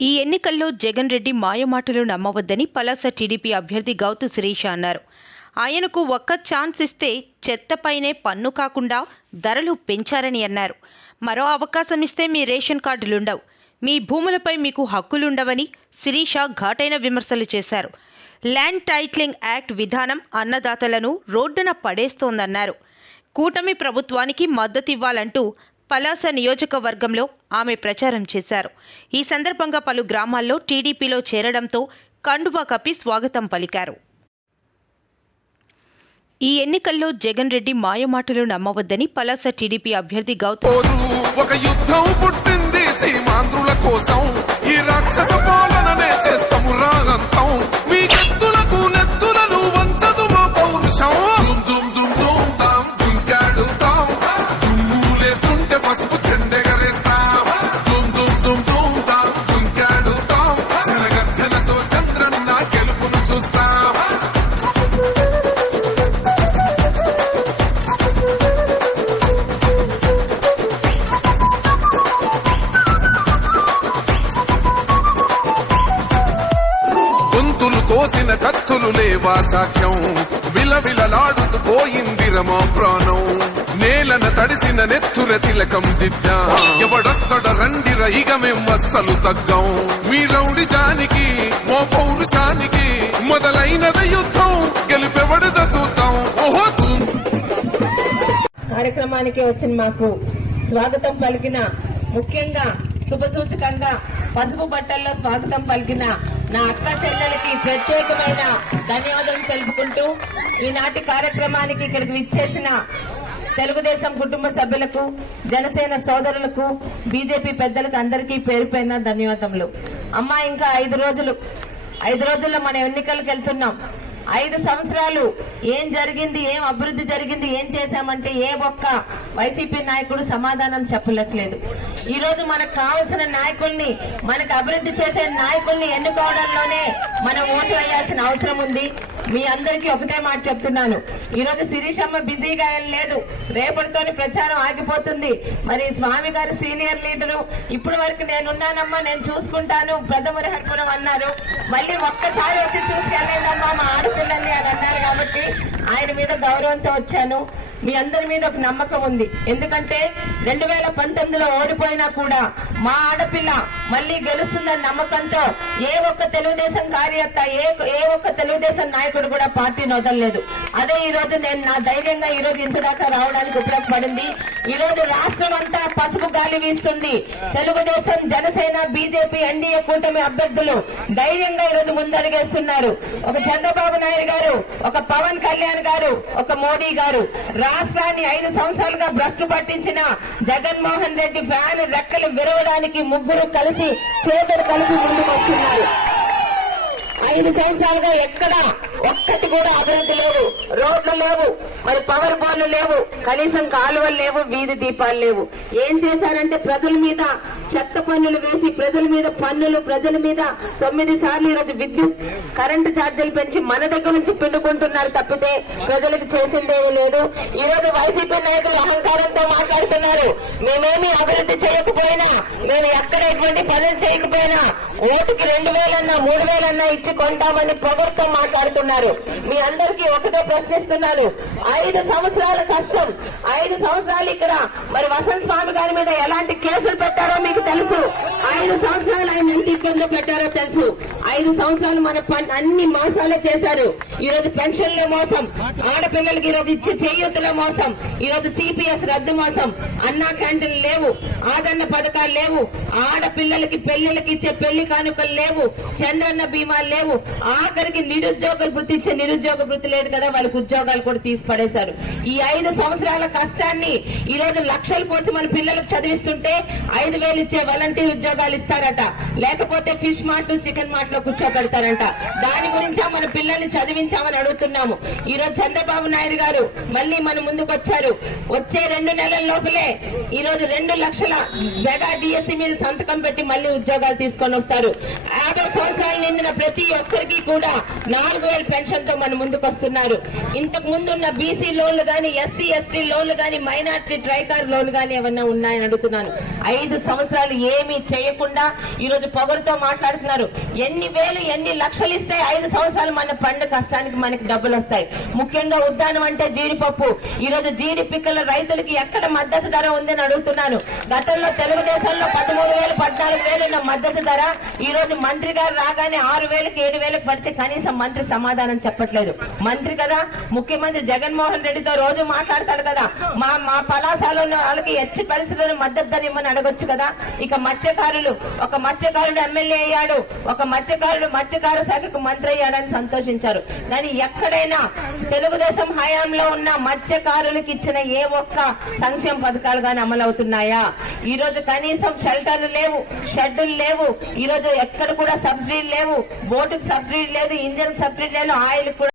ఈ ఎన్నికల్లో జగన్ రెడ్డి మాయమాటలు నమ్మవద్దని పలాస టీడీపీ అభ్యర్థి గౌతు శిరీష అన్నారు. ఆయనకు ఒక్క ఛాన్స్ ఇస్తే చెత్తపైనే పన్ను కాకుండా ధరలు పెంచారని అన్నారు. మరో అవకాశం ఇస్తే మీ రేషన్ కార్డులుండవు. మీ భూములపై మీకు హక్కులుండవని శిరీష ఘాటైన విమర్శలు చేశారు. ల్యాండ్ టైట్లింగ్ యాక్ట్ విధానం అన్నదాతలను రోడ్డున పడేస్తోందన్నారు. కూటమి ప్రభుత్వానికి మద్దతివ్వాలంటూ పలాస నియోజకవర్గంలో ఆమె ప్రచారం చేశారు. ఈ సందర్భంగా పలు గ్రామాల్లో టీడీపీలో చేరడంతో కండువా కప్పి స్వాగతం పలికారు. ఈ ఎన్నికల్లో జగన్ రెడ్డి మాయమాటలు నమ్మవద్దని పలాస టీడీపీ అభ్యర్థి గౌతమ్ కోసిన కత్తులు లేవా సాక్ష్యం? విలవిలలాడుతూ పోయిందిరమా ప్రాణం. నేలన తడిసిన నెత్తుర తిలకం దిద్దా. ఎవడొస్తడ రండిర ఇక మేం అస్సలు తగ్గం. మీ రౌడి జానికి మో పౌరుషానికి మొదలైనద యుద్ధం. గెలుపెవడద చూద్దాం. ఓహో కార్యక్రమానికి వచ్చిన మాకు స్వాగతం పలికిన ముఖ్యంగా శుభసూచకంగా పసుపు బట్టల్లో స్వాగతం పలికిన నా అక్క చెల్లెలకి ప్రత్యేకమైన ధన్యవాదాలు తెలుపుకుంటూ ఈనాటి కార్యక్రమానికి ఇక్కడికి విచ్చేసిన తెలుగుదేశం కుటుంబ సభ్యులకు జనసేన సోదరులకు బీజేపీ పెద్దలకు అందరికీ పేరు పైన ధన్యవాదములు. అమ్మా ఇంకా ఐదు రోజులు. ఐదు రోజుల్లో మన ఎన్నికలకు వెళ్తున్నాం. ఐదు సంవత్సరాలు ఏం జరిగింది ఏం అభివృద్ధి జరిగింది ఏం చేశామంటే ఏ ఒక్క వైసీపీ నాయకుడు సమాధానం చెప్పలేట్లేదు. ఈ రోజు మనకు కావలసిన నాయకుల్ని మనకు అభివృద్ధి చేసే నాయకుల్ని ఎన్నుకోవడంలోనే మనం ఓటు వేయాల్సిన అవసరం ఉంది. మీ అందరికీ ఒకటే మాట చెప్తున్నాను. ఈరోజు శిరీష్ అమ్మ బిజీగా ఏం లేదు. రేపటితోని ప్రచారం ఆగిపోతుంది. మరి స్వామి గారు సీనియర్ లీడరు ఇప్పటి వరకు నేనున్నానమ్మా నేను చూసుకుంటాను ప్రథమ హర్పురం అన్నారు. మళ్ళీ ఒక్కసారి వచ్చి చూసుకెళ్ళలేదమ్మా మా ఆడపిల్లల్ని అని అన్నారు కాబట్టి ఆయన మీద గౌరవంతో వచ్చాను. మీ అందరి మీద ఒక నమ్మకం ఉంది. ఎందుకంటే రెండు వేల పంతొమ్మిదిలో ఓడిపోయినా కూడా మా ఆడపిల్ల మళ్ళీ గెలుస్తుందన్న నమ్మకంతో ఏ ఒక్క తెలుగుదేశం కార్యకర్త ఏ ఏ ఒక్క తెలుగుదేశం నాయకుడు కూడా పార్టీని వదలలేదు అదే ఈ రోజు నేను నా ధైర్యంగా ఈ రోజు ఇంతదాకా రావడానికి ఉపయోగపడింది. ఈ రోజు రాష్ట్రం అంతా పసుపు గాలి వీస్తుంది. తెలుగుదేశం జనసేన బీజేపీ ఎన్డీఏ కూటమి అభ్యర్థులు ధైర్యంగా ఈ రోజు ముందడుగేస్తున్నారు. ఒక చంద్రబాబు నాయుడు గారు ఒక పవన్ కళ్యాణ్ గారు ఒక మోడీ గారు. రాష్ట్రాన్ని ఐదు సంవత్సరాలుగా భ్రష్టు పట్టించిన జగన్మోహన్ రెడ్డి ఫ్యాన్ రెక్కలు విరవడానికి ముగ్గురు కలిసి చేతులు కలిసి ముందుకు వస్తున్నారు ఐదు సంవత్సరాలుగా ఎక్కడ ఒక్కటి కూడా అభివృద్ధి లేవు. రోడ్లు లేవు. మరి పవర్ బోర్లు లేవు. కనీసం కాలువలు లేవు వీధి దీపాలు లేవు. ఏం చేశారంటే ప్రజల మీద చెత్త పన్నులు వేసి ప్రజల మీద పన్నులు ప్రజల మీద తొమ్మిది సార్లు ఈరోజు విద్యుత్ కరెంటు ఛార్జీలు పెంచి మన దగ్గర నుంచి పిండుకుంటున్నారు తప్పితే ప్రజలకు చేసిందేమీ లేదు. ఈ రోజు వైసీపీ నాయకులు అహంకారంతో మాట్లాడుతున్నారు. మేమేమి అభివృద్ధి చేయకపోయినా మేము ఎక్కడ ఎటువంటి పనులు చేయకపోయినా ఓటుకి రెండు వేలన్నా మూడు వేలన్నా ఇచ్చి కొంటామని పొగర్తో మాట్లాడుతున్నారు. మీ అందరికీ ఒకటే ప్రశ్నిస్తున్నాను. ఐదు సంవత్సరాల కష్టం. ఐదు సంవత్సరాలు ఇక్కడ మరి వసంత్ స్వామి గారి మీద ఎలాంటి కేసులు పెట్టారో మీకు తెలుసు. ఐదు సంవత్సరాలు ఆయన ఇంటి ఇబ్బందులు పెట్టారో తెలుసు. ఐదు సంవత్సరాలు మన అన్ని మోసాలే చేశారు. ఈ రోజు పెన్షన్ల మోసం ఆడపిల్లలకి ఈ రోజు ఇచ్చే చేయూతల మోసం ఈ రోజు సిపిఎస్ రద్దు మోసం. అన్నా క్యాంటీన్ లేవు ఆదరణ పథకాలు లేవు ఆడపిల్లలకి పెళ్ళిళ్ళకి ఇచ్చే పెళ్ళి కానుకలు లేవు చంద్రన్న బీమా లేవు. ఆఖరికి నిరుద్యోగుల వృత్తి ఇచ్చే నిరుద్యోగ వృత్తి లేదు కదా వాళ్ళకి ఉద్యోగాలు కూడా తీసి పడేశారు. ఈ ఐదు సంవత్సరాల కష్టాన్ని ఈ రోజు లక్షలు పోసి మన పిల్లలకు చదివిస్తుంటే ఐదు వేలు ఇచ్చే వాలంటీర్ ఉద్యోగాలు ఇస్తారట. లేకపోతే ఫిష్ మార్ట్ చికెన్ మార్ట్లో కూర్చోబెడతారంట. దాని గురించా మన పిల్లల్ని చదివి ప్రకటించామని అడుగుతున్నాము. ఈ రోజు చంద్రబాబు నాయుడు గారు మళ్ళీ మన ముందుకు వచ్చారు వచ్చే రెండు నెలల లోపలే ఈ రోజు రెండు లక్షల మెగా డిఎస్సి మీద సంతకం పెట్టి మళ్ళీ ఉద్యోగాలు తీసుకొని వస్తారు. యాభై సంవత్సరాలు నిండిన ప్రతి ఒక్కరికి కూడా నాలుగు వేల పెన్షన్తో మన ముందుకు వస్తున్నారు ఇంతకు ముందు ఉన్న బీసీ లోన్లు గాని ఎస్సీ ఎస్టీ లోన్లు గాని మైనార్టీ ట్రైకార్ లోన్ గాని ఏమన్నా ఉన్నాయని అడుగుతున్నాను. ఐదు సంవత్సరాలు ఏమీ చేయకుండా ఈ రోజు పొగరుతో మాట్లాడుతున్నారు. ఎన్ని వేలు ఎన్ని లక్షలు ఇస్తే ఐదు సంవత్సరాలు మన పండు కష్టానికి మనకి డబ్బులు వస్తాయి ముఖ్యంగా ఉద్దానం అంటే జీడిపప్పు. ఈ రోజు జీడి పిక్కల రైతులకి ఎక్కడ మద్దతు ధర ఉందని అడుగుతున్నాను. గతంలో తెలుగుదేశంలో పదమూడు వేలు పద్నాలుగు వేలు మద్దతు ధర ఈ రోజు మంత్రి గారు రాగానే ఆరు వేలకు ఏడు వేలకు పడితే కనీసం మంత్రి సమాధానం చెప్పట్లేదు. మంత్రి కదా ముఖ్యమంత్రి జగన్మోహన్ రెడ్డితో రోజు మాట్లాడతాడు కదా. మా మా పలాసాలో ఉన్న వాళ్ళకి ఎట్టి పరిస్థితుల్లో మద్దతు ధర ఇమ్మని అడగొచ్చు కదా. ఇక మత్స్యకారులు ఒక మత్స్యకారుడు ఎమ్మెల్యే అయ్యాడు. ఒక మత్స్యకారుడు మత్స్యకార శాఖకు మంత్రి అయ్యాడని సంతోషించారు. కానీ ఎక్కడైనా తెలుగుదేశం హయాంలో ఉన్న మత్స్యకారులకు ఇచ్చిన ఏ ఒక్క సంక్షేమ పథకాలు కానీ అమలు అవుతున్నాయా ఈ రోజు కనీసం షెల్టర్లు లేవు షెడ్యూల్ లేవు. ఈ రోజు ఎక్కడ కూడా సబ్సిడీ లేవు. బోటుకు సబ్సిడీ లేదు ఇంజన్ సబ్సిడీ లేదు ఆయిల్ కూడా